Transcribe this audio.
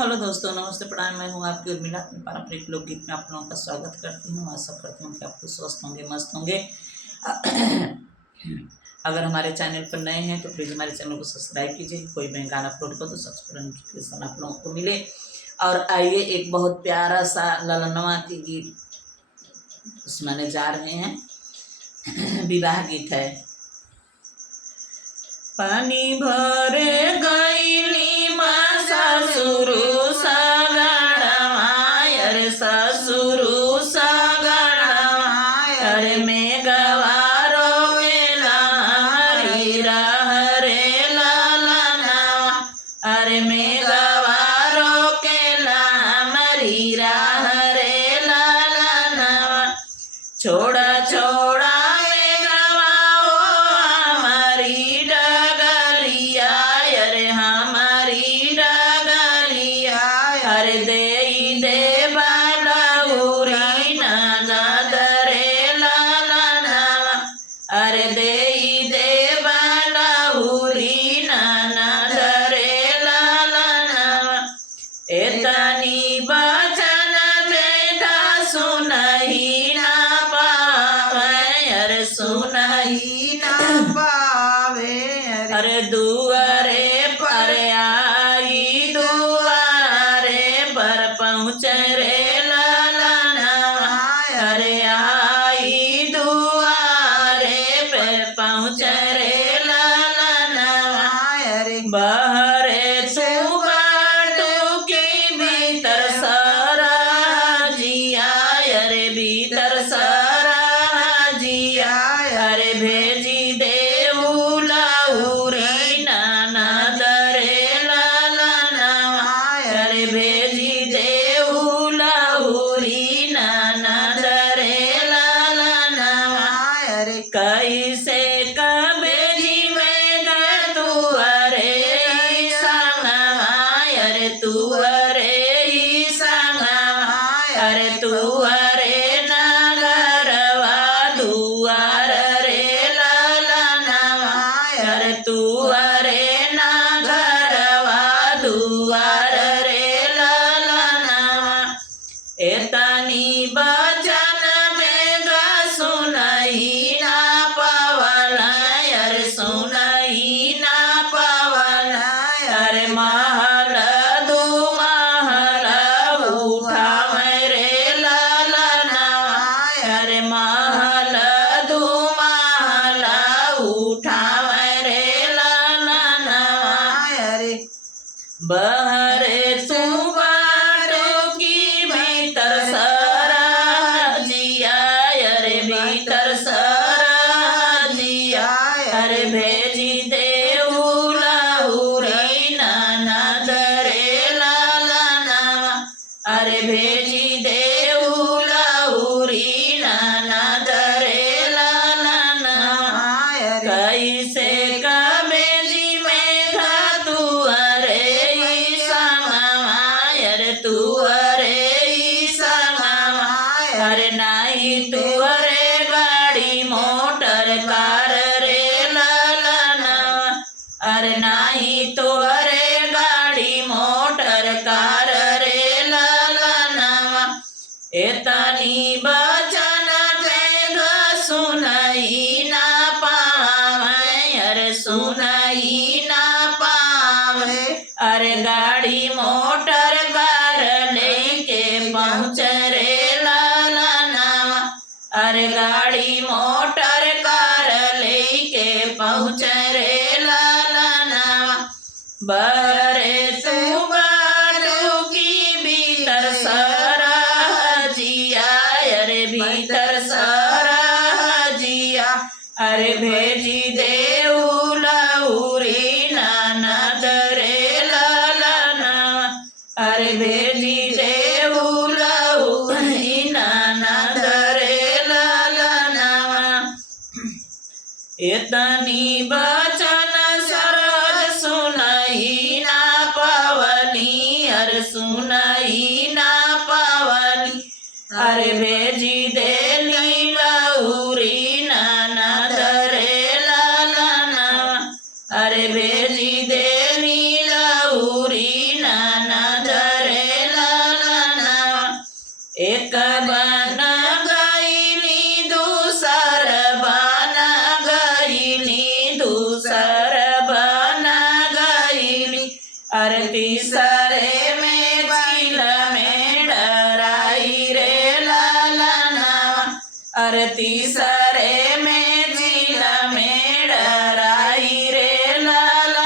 Hello दोस्तों, नमस्ते, प्रणाम। मैं हूँ आपकी उर्मिला। अपने पारंपरिक लोकगीत में आप लोगों का स्वागत करती हूँ। आशा करती हूँ कि आप लोग स्वस्थ होंगे, मस्त होंगे। अगर हमारे चैनल पर नए हैं तो प्लीज़ हमारे चैनल को सब्सक्राइब कीजिए। कोई मैं गाना अपलोड कर तो सबसे नोटिफिकेशन आप लोगों को मिले। और आइए एक बहुत प्यारा सा ललनवा की गीत सुनाने जा रहे हैं। विवाह गीत है। पानी भरे गईली माँ ससुरु सगड़वायर ससुरु सगड़वायर में गवारो के लहरी रहरे ललनवा अरे में गवारो के लहरी रहरे ललनवा छोड़ा छोड़ा अरे दे बलौरी ननदरे ललनवा अरे दे बलौरी ननदरे ललनवा एतनी बचन बेटा सुनही ना पावे अरे सुनही ना पावे अरे दुआरे पर आई दुआरे पर पहुँचे रे ललनवा अरे आई दुआरे पर पहुँचे रे ललनवा अरे बहरे सुबाटू के भीतर सारा जिया अरे भीतर सारा जिया अरे भेजी देऊ लहुरी ननदरे ललनवा अरे भेजी देऊ लहुरी ननदरे ललनवा अरे कैसे कबेजी में ग तू अरे संगवा अरे तू अरे संगवा अरे तू अरे नगरवा दुआर रे ललनवा अरे तू अरे नगरवा दुआर रे ललनवा एतनी बचन में ग सुनही ना पवन अरे सुनही ना पवन अरे महल दू महल उठावे रे ललनवा अरे महल दू महल उठावे रे ललनवा अरे बहरे सुबाटो की भीतर सारा जिया अरे भीतर सारा जिया अरे भेजी देऊ लहुरी ननदरे ललनवा अरे भेजी देऊ लहुरी ननदरे ललनवा कैसे कबेजी में तू अरे संगवा अरे तू अरे संगवा अरे नाही तू अरे गाड़ी मोटर कार रे ललनवा अरे नाही तू अरे गाड़ी मोटर कार रे ललनवा एतनी बचन देग सुनही ना पावे अरे सुनही ना पावे अरे गाड़ी मोटर कार लेके पहुँचे रे ललनवा अरे गाड़ी मोटर कार लेके पहुँचे रे ललनवा बहरे सुबाटू की भीतर सारा जिया अरे भीतर सारा जिया अरे भेजी देऊ लहुरी ननदरे ललनवा अरे भेजी देऊ लहुरी ननदरे ललनवा एतनी बचन सरज सुनही ना पवनी अरे सुनही ना पवनी अरे भेजी देली लहुरी ननदरे ललनवा अरे भेजी देली लहुरी ननदरे अरे तीसरे में झील में डराई रे ललनवा, अरे तीसरे